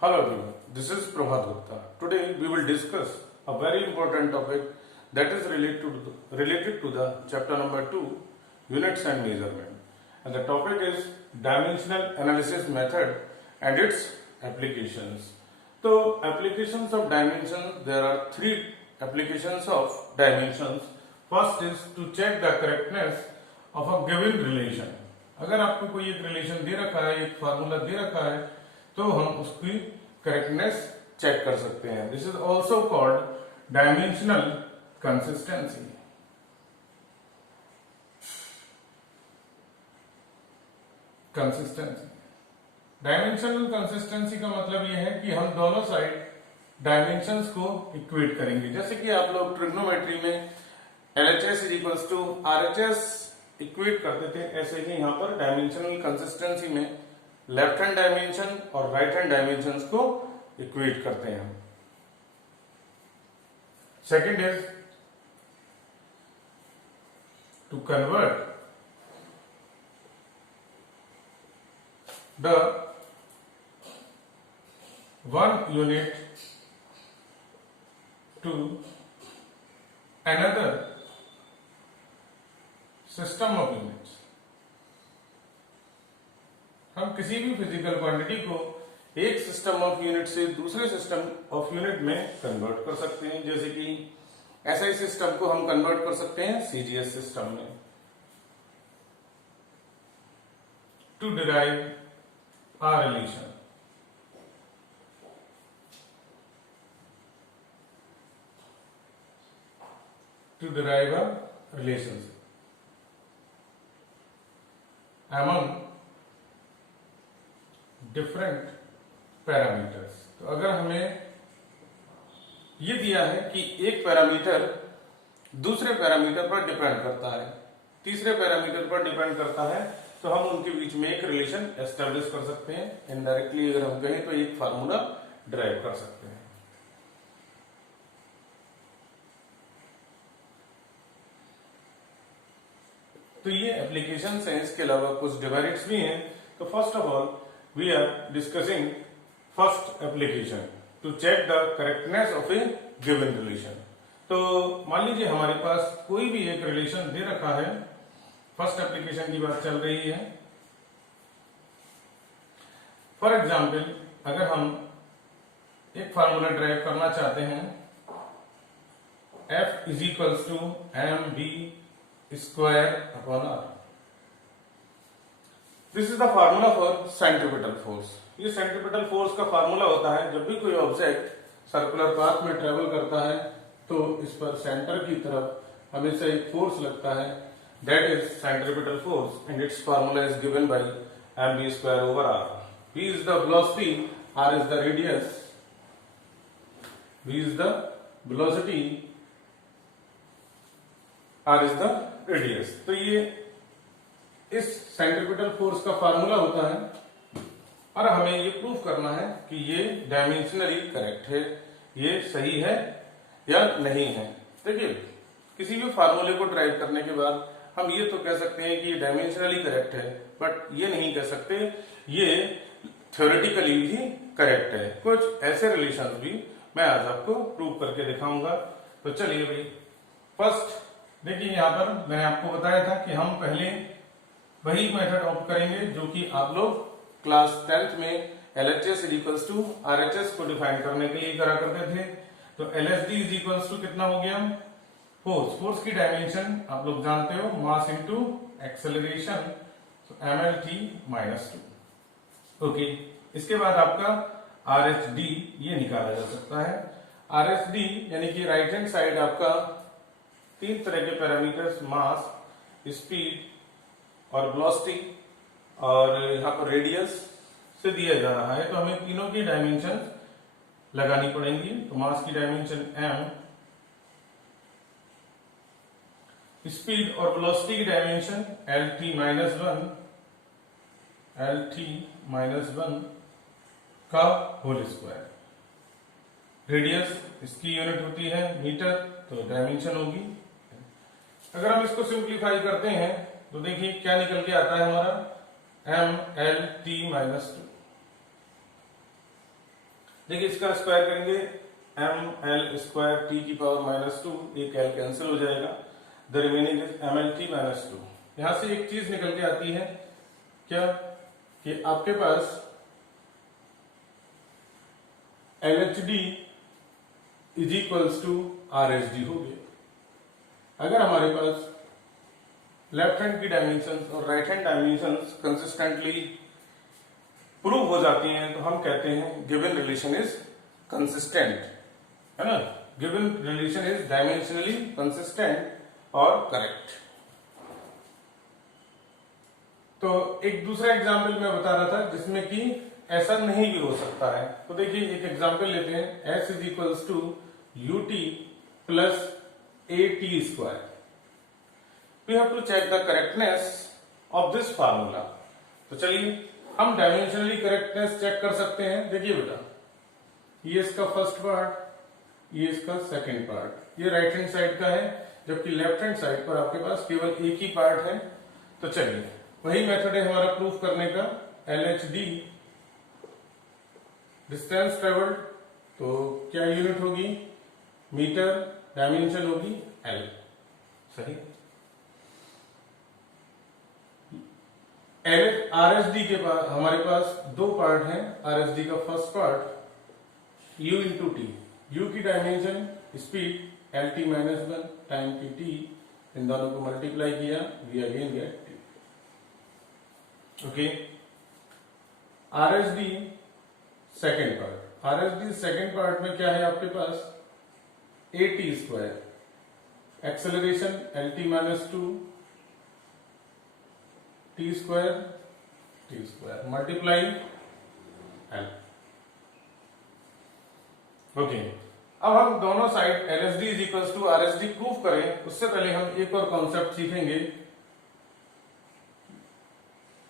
Hello everyone, this is Prabhat Gupta. Today we will discuss a very important topic that is related to the chapter number 2, units and measurement. And the topic is dimensional analysis method and its applications. So applications of dimensions, there are three applications of dimensions. First is to check the correctness of a given relation. अगर आपको कोई एक relation दे रखा है, एक formula दे रखा है, तो हम उसकी करेक्टनेस चेक कर सकते हैं. This is also called dimensional consistency. Dimensional consistency का मतलब यह है कि हम दोनों साइड डायमेंशंस को इक्वेट करेंगे. जैसे कि आप लोग ट्रिग्नोमेट्री में LHS is equals to RHS equate करते थे, ऐसे ही यहां पर डायमेंशनल कंसिस्टेंसी में लेफ्ट हैंड डायमेंशन और राइट हैंड डायमेंशंस को इक्वेट करते हैं. Second is to convert the one unit to another system of units. हम किसी भी फिजिकल क्वांटिटी को एक सिस्टम ऑफ यूनिट से दूसरे सिस्टम ऑफ यूनिट में कन्वर्ट कर सकते हैं. जैसे कि SI सिस्टम को हम कन्वर्ट कर सकते हैं CGS सिस्टम में. To derive a relation, to derive a relationship among different parameters. तो अगर हमें ये दिया है कि एक पैरामीटर दूसरे पैरामीटर पर डिपेंड करता है, तीसरे पैरामीटर पर डिपेंड करता है, तो हम उनके बीच में एक रिलेशन एस्टेब्लिश कर सकते हैं. इनडायरेक्टली अगर हम कहें तो एक फार्मूला ड्राइव कर सकते हैं. तो ये एप्लीकेशन है. इसके अलावा कुछ डिमेरिट्स भी हैं. तो first of all we are discussing first application to check the correctness of a given relation. तो मान लीजिए हमारे पास कोई भी एक रिलेशन दे रखा है. फर्स्ट एप्लीकेशन की बात चल रही है. फॉर एग्जाम्पल अगर हम एक फार्मूला ड्राइव करना चाहते हैं, F is equals to mv square upon r. This is the formula for centripetal force. ये सेंट्रीपिटल फोर्स का फार्मूला होता है जब भी कोई ऑब्जेक्ट सर्कुलर पाथ में ट्रेवल करता है तो इस पर सेंटर की तरफ हमेशा एक फोर्स लगता है. That is centripetal force and it's formula is given by mv square over r. v is the velocity, r is the radius. v is the velocity, r is the radius. तो ये इस centripetal force का formula होता है और हमें ये proof करना है कि ये डायमेंशनली करेक्ट है, ये सही है या नहीं है. देखिए किसी भी फार्मूले को ड्राइव करने के बाद हम ये तो कह सकते हैं कि ये डायमेंशनली करेक्ट है, बट ये नहीं कह सकते ये थ्योरेटिकली भी करेक्ट है. कुछ ऐसे रिलेशंस भी मैं आज आपको प्रूव करके दिखाऊंगा. तो चलिए भाई, फर्स्ट देखिए यहां पर मैंने आपको बताया था कि हम पहले वही मेथड ऑप्ट करेंगे जो कि आप लोग क्लास 10th में LHS is equals to RHS को डिफाइन करने के लिए करा करते थे. तो LHD इज इक्वल्स टू कितना हो गया, फोर्स. फोर्स की डायमेंशन आप लोग जानते हो, mass into acceleration, mLT minus 2. Okay, इसके बाद आपका RHD ये निकाला जा सकता है. RHD यानी कि राइट हैंड साइड आपका तीन तरह के पैरामीटर्स, मास, स्पीड और वेलोसिटी और यहाँ पर रेडियस से दिया जा रहा है. तो हमें तीनों की डायमेंशन लगानी पड़ेंगी. तो मास की डायमेंशन m, स्पीड और वेलोसिटी की डायमेंशन LT माइनस 1 का होल स्क्वायर. रेडियस इसकी यूनिट होती है मीटर, तो डायमेंशन होगी. अगर हम इसको सिंप्लीफाई करते हैं तो देखिए क्या निकल के आता है हमारा, MLT-2. देखिए इसका स्क्वायर करेंगे ml स्क्वायर t की पावर -2, एक l कैंसिल हो जाएगा, द रिमेनिंग इज mlt -2। यहां से एक चीज निकल के आती है क्या कि आपके पास LHD is equals to RHD हो गया। अगर हमारे पास लेफ्ट हैंड की डायमेंशंस और right hand dimensions consistently prove हो जाती हैं तो हम कहते हैं गिवन रिलेशन इज कंसिस्टेंट, है ना। Given relation is dimensionally consistent और करेक्ट। तो एक दूसरा एग्जाम्पल मैं बता रहा था जिसमें कि ऐसा नहीं भी हो सकता है। तो देखिए एक एग्जाम्पल लेते हैं, s is equals to ut plus at square. We have to check the correctness of this formula. तो चलिए हम डायमेंशनली करेक्टनेस चेक कर सकते हैं। देखिए बेटा, ये इसका फर्स्ट पार्ट, ये इसका सेकंड पार्ट, ये राइट हैंड साइड का है, जबकि लेफ्ट हैंड साइड पर आपके पास केवल एक ही पार्ट है। तो चलिए वही मेथड है हमारा प्रूफ करने का, LHD डिस्टेंस ट्रेवल्ड, तो क्या यूनिट होगी, मीटर, डायमेंशन होगी L, सही। RHD के पास हमारे पास दो पार्ट हैं। RHD का first part U into T, U की डायमेंशन स्पीड, LT -1 टाइम की T, इन दोनों को मल्टीप्लाई किया, we again get T। Okay, RHD second part, RHD second part में क्या है आपके पास, AT square, acceleration LT -2 t square multiply L। Okay, अब हम दोनों side LHD is equals to RHD proof करें, उससे पहले हम एक और कॉन्सेप्ट सीखेंगे,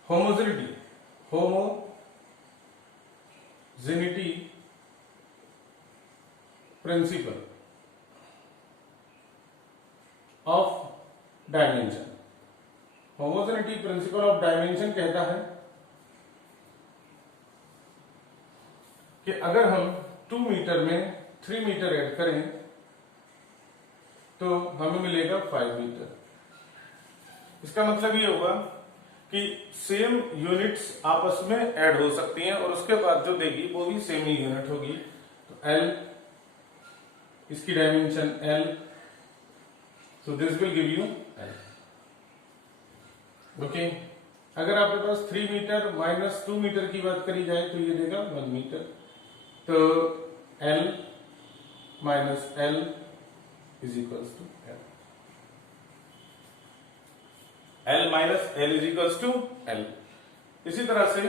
homogeneity. Homogeneity principle of dimension. Homogeneity principle of dimension कहता है कि अगर हम 2 मीटर में 3 मीटर ऐड करें तो हमें मिलेगा 5 मीटर। इसका मतलब ये होगा कि सेम यूनिट्स आपस में ऐड हो सकती हैं और उसके बाद जो देगी वो भी सेम ही यूनिट होगी। तो L, इसकी dimension L, so this will give you L। Okay, अगर आपके पास 3 मीटर माइनस 2 मीटर की बात करी जाए तो ये देगा 1 मीटर। तो L minus L is equals to L, L minus L is equals to L। इसी तरह से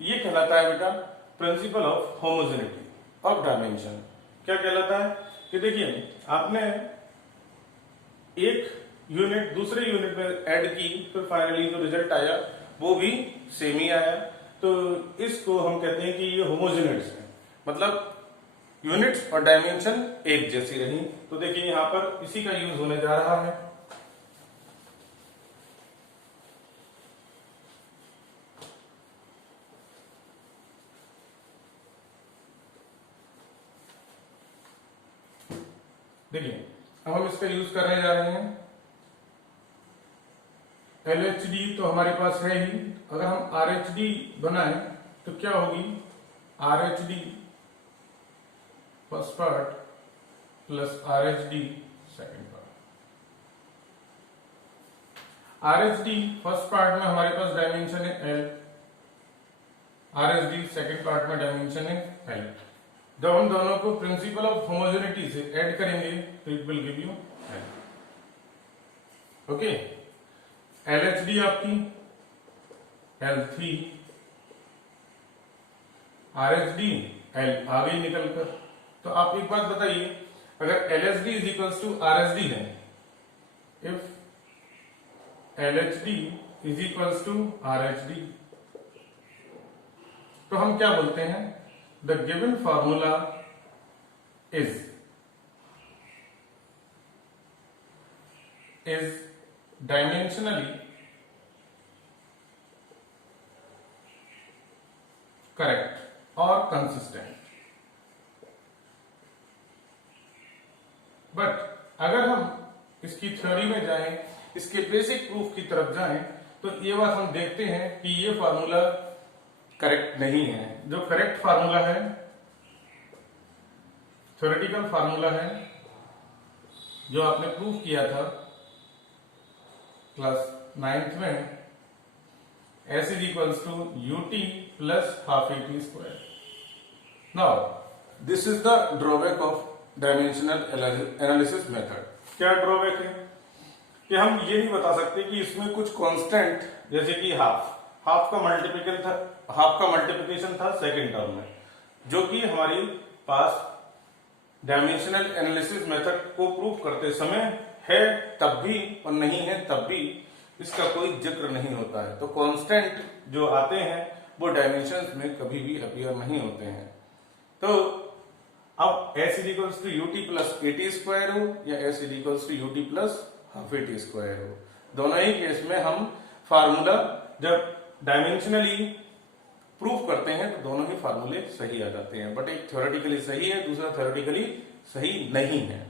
ये कहलाता है बेटा principle of homogeneity of dimension. क्या कहलाता है कि देखिए आपने एक यूनिट दूसरे यूनिट में ऐड की, फिर फाइनली जो रिजल्ट आया वो भी सेम ही आया, तो इसको हम कहते हैं कि ये होमोजेनिट्स है, मतलब यूनिट्स और डायमेंशन एक जैसी रही। तो देखिए यहां पर इसी का यूज होने जा रहा है। देखिए अब हम इसका यूज करने जा रहे हैं। LHD तो हमारे पास है ही, अगर हम RHD बनाएं तो क्या होगी, RHD first part plus RHD second part. RHD first part में हमारे पास डायमेंशन है L, RHD सेकंड पार्ट में डायमेंशन है L। जब हम दोनों को प्रिंसिपल ऑफ होमोजेनिटी से ऐड करेंगे तो it will give you L। Okay, LHD आपकी L3, RHD L आ गई निकलकर। तो आप एक बात बताइए, अगर LHD is equals to RHD है, if LHD is equals to RHD, तो हम क्या बोलते हैं, the given formula is dimensionally correct और कंसिस्टेंट। बट अगर हम इसकी थ्योरी में जाएं, इसके बेसिक प्रूफ की तरफ जाएं, तो ये बात हम देखते हैं कि ये फार्मूला करेक्ट नहीं है। जो करेक्ट फार्मूला है, थ्योरेटिकल फार्मूला है, जो आपने प्रूफ किया था क्लास 9th में, S is equals to ut plus half at square. Now, this is the drawback of dimensional analysis method. क्या ड्रॉबैक है कि हम ये नहीं बता सकते कि इसमें कुछ कांस्टेंट, जैसे कि हाफ का मल्टीप्लिकेशन था सेकेंड टर्म में, जो कि हमारी पास डायमेंशनल एनालिसिस मेथड को प्रूव करते समय है तब भी और नहीं है तब भी इसका कोई जिक्र नहीं होता है। तो कांस्टेंट जो आते हैं वो डायमेंशंस में कभी भी अपीयर नहीं होते हैं। तो अब s is equals to ut plus at square हो या s is equals to ut plus half at square हो, दोनों ही केस में हम फार्मूला जब डायमेंशनली प्रूफ करते हैं तो दोनों ही फार्मूले सही आ जाते हैं। बट एक थ्योरेटिकली सही है, दूसरा थ्योरेटिकली सही नहीं है।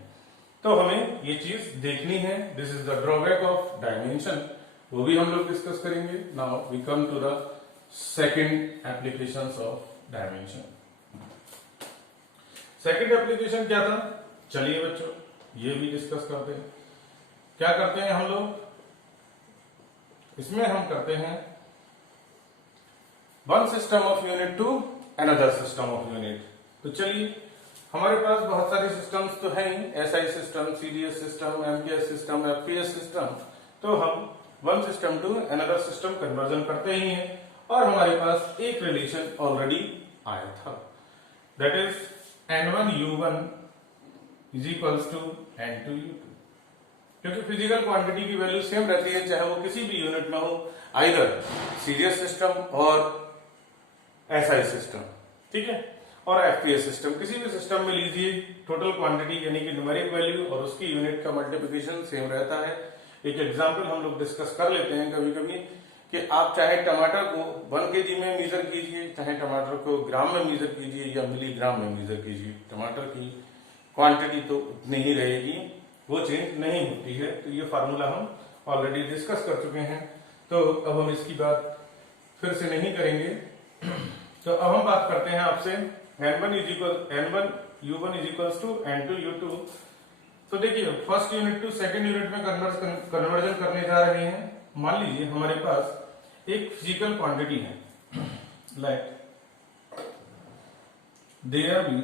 तो हमें ये चीज देखनी है। This is the drawback of dimension, वो भी हम लोग डिस्कस करेंगे। Now we come to the second applications of dimension. Second application क्या था, चलिए बच्चों ये भी डिस्कस करते हैं। क्या करते हैं हम लोग इसमें, हम करते हैं one system of unit to another system of unit. तो चलिए, हमारे पास बहुत सारे सिस्टम्स तो हैं, SI system, CDS system, MKS system, FPS system. तो हम one system to another system conversion करते ही हैं और हमारे पास एक रिलेशन ऑलरेडी आया था, that is n1u1 is equals to n2u2। क्योंकि फिजिकल क्वांटिटी की वैल्यू सेम रहती है चाहे वो किसी भी यूनिट में हो, आइदर सीडीएस सिस्टम और एसआई सिस्टम, ठीक है, और एफपीएस सिस्टम। किसी भी सिस्टम में लीजिए, टोटल क्वांटिटी यानी कि न्यूमेरिक वैल्यू और उसकी यूनिट का मल्टीप्लिकेशन सेम रहता है। एक एग्जांपल हम लोग डिस्कस कर लेते हैं कभी कभी कि आप चाहे टमाटर को 1 kg में मीजर कीजिए, चाहे टमाटर को ग्राम में मीजर कीजिए या मिलीग्राम में मीजर कीजिए, टमाटर की क्वांटिटी तो उतनी ही रहेगी, वो चेंज नहीं होती है। तो ये फार्मूला हम ऑलरेडी डिस्कस कर चुके हैं, तो अब हम इसकी बात फिर से नहीं करेंगे। तो अब हम बात करते हैं आपसे n1u1 is equals to n2u2। तो देखिए, first unit to second unit में कन्वर्जन करने जा रहे हैं। मान लीजिए हमारे पास एक फिजिकल क्वांटिटी है, like there be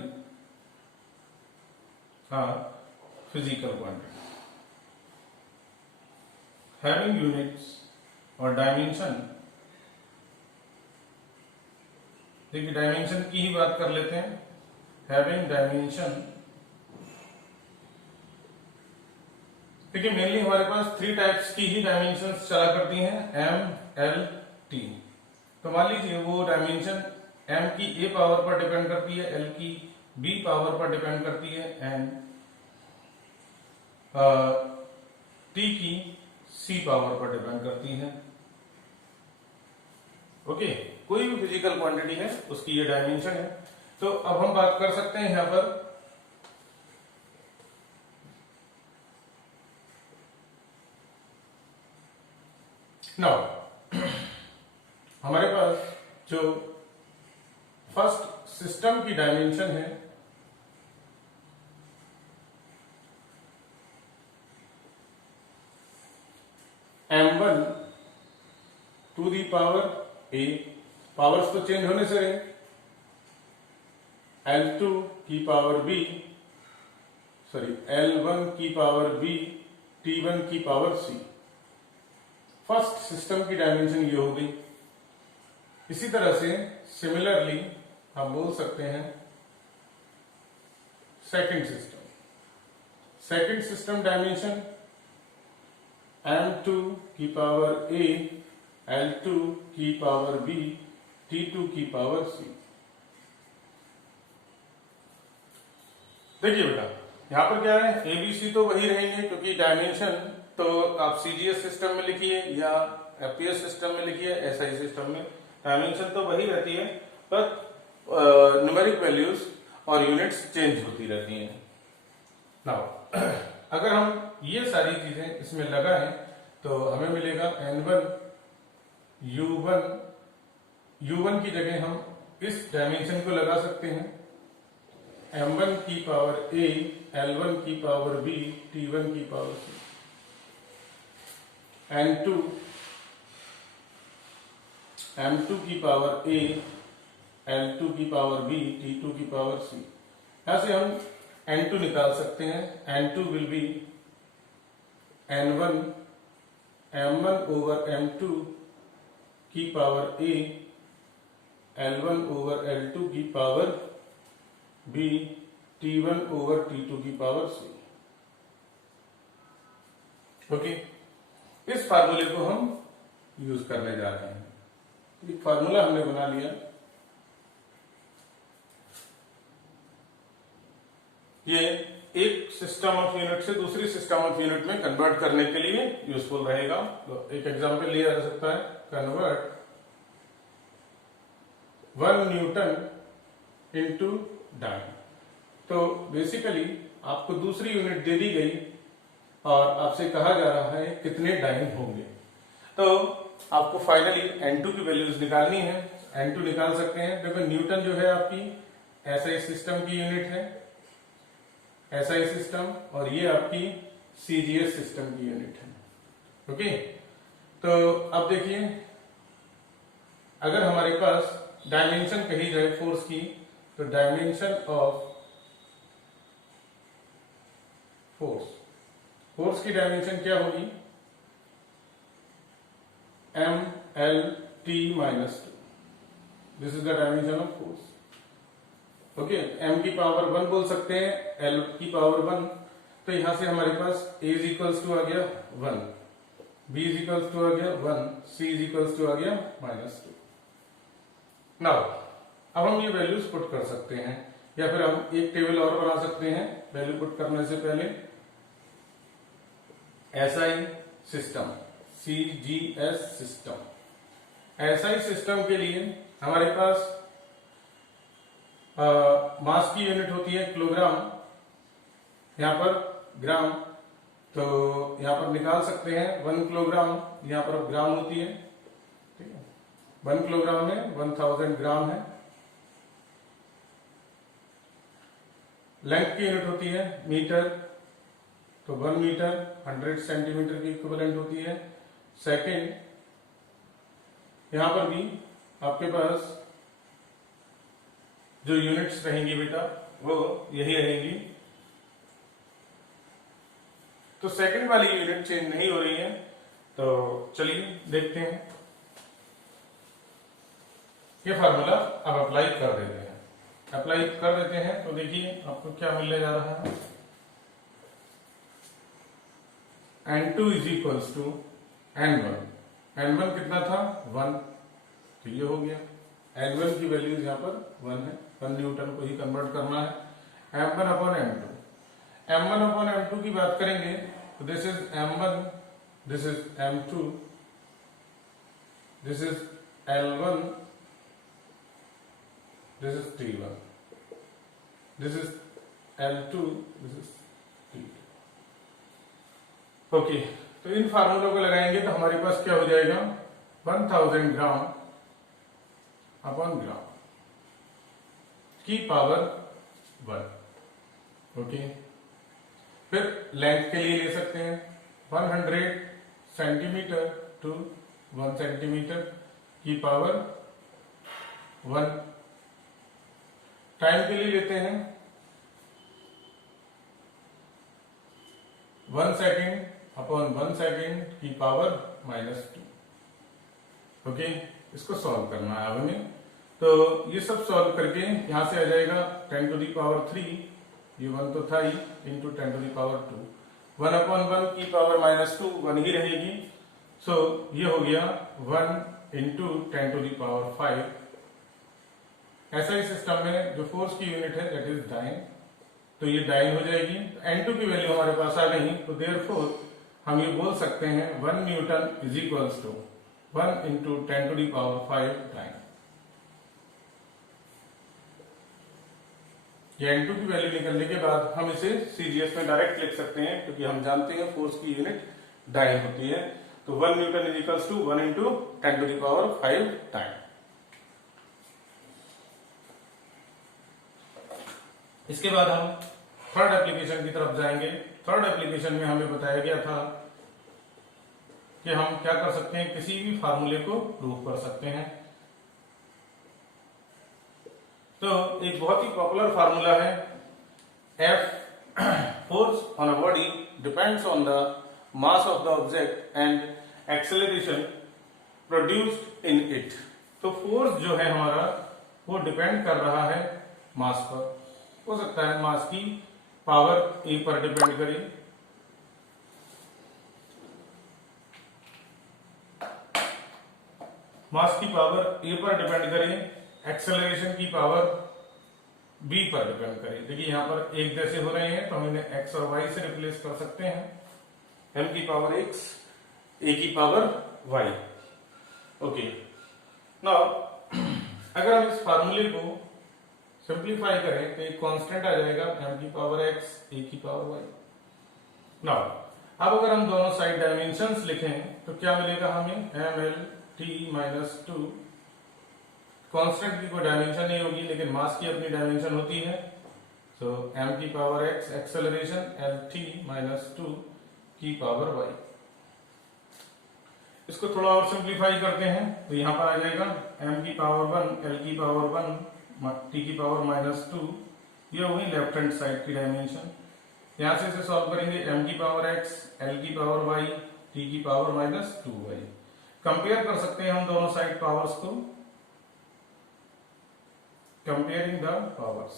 physical quantity having units और डायमेंशन। देखिए, डायमेंशन की ही बात कर लेते हैं, हैविंग डायमेंशन। देखिए, मेनली हमारे पास 3 टाइप्स की ही डायमेंशंस चला करती हैं, m, l, t। तो मान लीजिए वो डायमेंशन m की a पावर पर डिपेंड करती है, l की b पावर पर डिपेंड करती है एंड t की c पावर पर डिपेंड करती है। ओके, कोई भी फिजिकल क्वांटिटी है उसकी ये डायमेंशन है। तो अब हम बात कर सकते हैं यहां पर नाउ हमारे पास जो फर्स्ट सिस्टम की डायमेंशन है m1 to the power a, powers तो चेंज होने से रहे, l2 की पावर b, सॉरी l1 की पावर b, t1 की पावर c। फर्स्ट सिस्टम की डायमेंशन ये हो गई। इसी तरह से सिमिलरली हम बोल सकते हैं सेकंड सिस्टम डायमेंशन m2 की पावर a, l2 की पावर b, t2 की पावर c। देखिए बेटा, यहां पर क्या है, abc तो वही रहेंगे क्योंकि डायमेंशन तो आप सीडीएस सिस्टम में लिखिए या एफपीएस सिस्टम में लिखिए, एसआई सिस्टम में डायमेंशन तो वही रहती है, पर न्यूमेरिक वैल्यूज और यूनिट्स चेंज होती रहती हैं। नाउ अगर हम ये सारी चीजें इसमें लगाएं तो हमें मिलेगा N1 U1, U1 की जगह हम इस डायमेंशन को लगा सकते हैं M1 की पावर A, L1 की पावर B, T1 की पावर C, N2 M2 की पावर A, L2 की पावर B, T2 की पावर C। ऐसे हम N2 निकाल सकते हैं। N2 will be N1 M1 over M2 की power A, L1 over L2 की power B, T1 over T2 की पावर C। ओके, इस फार्मूले को हम यूज करने जा रहे हैं। एक फार्मूला हमने बना लिया। ये एक सिस्टम ऑफ यूनिट से दूसरी सिस्टम ऑफ यूनिट में कन्वर्ट करने के लिए यूजफुल रहेगा। तो एक एग्जांपल लिया जा सकता है, कन्वर्ट 1 न्यूटन इनटू डाइन। तो बेसिकली आपको दूसरी यूनिट दे दी गई और आपसे कहा जा रहा है कितने डाइन होंगे। तो आपको फाइनली N2 की वैल्यूज निकालनी है। N2 निकाल सकते हैं। देखो न्यूटन जो है आपकी SI सिस्टम की यूनिट है, SI सिस्टम, और ये आपकी CGS सिस्टम की यूनिट है। ओके, तो अब देखिए अगर हमारे पास डायमेंशन कही जाए फोर्स की, तो डायमेंशन ऑफ फोर्स की डायमेंशन क्या होगी? MLT -2। This is the dimension of force. Okay, M की पावर 1 बोल सकते हैं, L की पावर 1। तो यहां से हमारे पास A इज इक्वल्स टू आ गया 1, B इज इक्वल्स टू आ गया 1, C इज इक्वल्स टू आ गया -2। नाउ अब हम ये वैल्यूज पुट कर सकते हैं, या फिर हम एक टेबल और बना सकते हैं वैल्यू पुट करने से पहले। SI system, CGS system. SI system के लिए हमारे पास मास की यूनिट होती है किलोग्राम, यहां पर ग्राम, तो यहां पर निकाल सकते हैं 1 किलोग्राम, यहां पर ग्राम होती है। ठीक है, 1 किलोग्राम में 1000 ग्राम है। लेंथ की यूनिट होती है मीटर, तो 1 मीटर 100 सेंटीमीटर की इक्विवेलेंट होती है। सेकेंड, यहां पर भी आपके पास जो यूनिट्स रहेंगी बेटा वो यही रहेंगी। तो सेकंड वाली यूनिट चेंज नहीं हो रही है। तो चलिए देखते हैं, ये फार्मूला अब अप्लाई कर देते हैं। अप्लाई कर देते हैं तो देखिए आपको क्या मिलने जा रहा है। N2 is equals to N1। N1 कितना था? 1। तो ये हो गया। N1 की वैल्यू यहाँ पर 1 है, 1 न्यूटन को ही कन्वर्ट करना है। M1 upon M2, M1 upon M2 की बात करेंगे तो this is M1, this is M2, this is L1, this is T1, this is L2, this is T2। Okay, तो इन फार्मूलों को लगाएंगे तो हमारे पास क्या हो जाएगा? 1000 ग्राम अपॉन ग्राम की पावर 1। ओके, फिर लेंथ के लिए ले सकते हैं 100 सेंटीमीटर टू 1 सेंटीमीटर की पावर 1। टाइम के लिए लेते हैं 1 सेकेंड अपॉन 1 सेकेंड की पावर -2। ओके, इसको सॉल्व करना है अब हमें। तो ये सब सॉल्व करके यहां से आ जाएगा 10 टू दी पावर 3, ये 1 तो था ही, into 10 to the power 2। 1 upon 1 की पावर -2 1 ही रहेगी। सो ये हो गया 1 into 10 to the power 5। SI system में जो फोर्स की यूनिट है दैट इज डाइन, तो ये डाइन हो जाएगी। N2 की वैल्यू हमारे पास आ गई, तो देयरफॉर हम ये बोल सकते हैं 1 newton is equals to 1 into 10 to the power 5 dyne. ये N2 की वैल्यू निकलने के बाद हम इसे CGS में डायरेक्ट लिख सकते हैं, क्योंकि हम जानते हैं फोर्स की यूनिट डाइन होती है। तो 1 newton is equals to 1 into 10⁵ time. इसके बाद हम थर्ड एप्लीकेशन की तरफ जाएंगे। थर्ड एप्लीकेशन में हमें बताया गया था कि हम क्या कर सकते हैं, किसी भी फार्मूले को प्रूव कर सकते हैं। तो एक बहुत ही पॉपुलर फार्मूला है, F force on a body depends on the mass of the object and acceleration produced in it. तो फोर्स जो है हमारा वो डिपेंड कर रहा है मास पर। हो सकता है मास की पावर ए पर डिपेंड करे, मास की पावर ए पर डिपेंड करे, एक्सेलरेशन की पावर बी पर डिपेंड करे। देखिए यहां पर एक जैसे हो रहे हैं तो हम इन्हें एक्स और वाई से रिप्लेस कर सकते हैं। एम की पावर एक्स, ए की पावर वाई। ओके, नाउ अगर हम इस फार्मूले को सिंप्लीफाई करें तो एक कांस्टेंट आ जाएगा एम की पावर एक्स, ए की पावर वाई। नाउ अब अगर हम दोनों साइड डायमेंशंस लिखें तो क्या मिलेगा हमें, M L T minus 2। Constant की कोई डायमेंशन नहीं होगी, लेकिन मास की अपनी डायमेंशन होती है। सो एम की power x acceleration, L T minus 2 की पावर वाई। इसको थोड़ा और सिंप्लीफाई करते हैं तो यहां पर आ जाएगा एम की पावर 1, एल की पावर 1, टी की पावर माइनस 2। ये होगी लेफ्ट हैंड साइड की डायमेंशन। यहां से इसे सॉल्व करेंगे, एम की पावर एक्स, एल की पावर वाई, टी की पावर माइनस 2y। कंपेयर कर सकते हैं हम दोनों साइड पावर्स को, comparing the powers.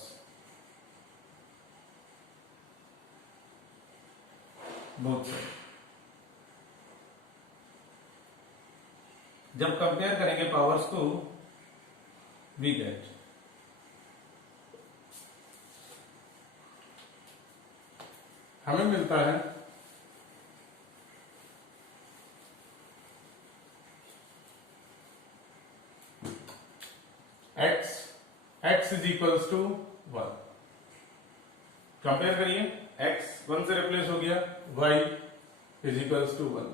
Both side जब कंपेयर करेंगे पावर्स को, वी गेट हमें मिलता है x is equals to 1। Compare करिए, x 1 से रिप्लेस हो गया, y is equals to 1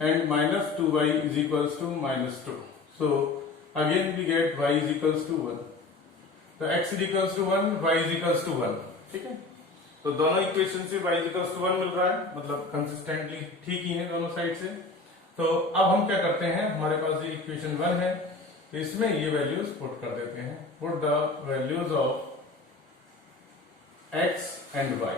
and minus 2y is equals to minus 2। So again we get y is equals to 1। तो x is equals to 1, y is equals to 1। ठीक है, तो दोनों equation से y इज इक्वल्स टू 1 मिल रहा है, मतलब कंसिस्टेंटली ठीक ही है दोनों साइड से। तो अब हम क्या करते हैं, हमारे पास जो इक्वेशन 1 है तो इसमें ये वैल्यूज पुट कर देते हैं। Put the values of x and y।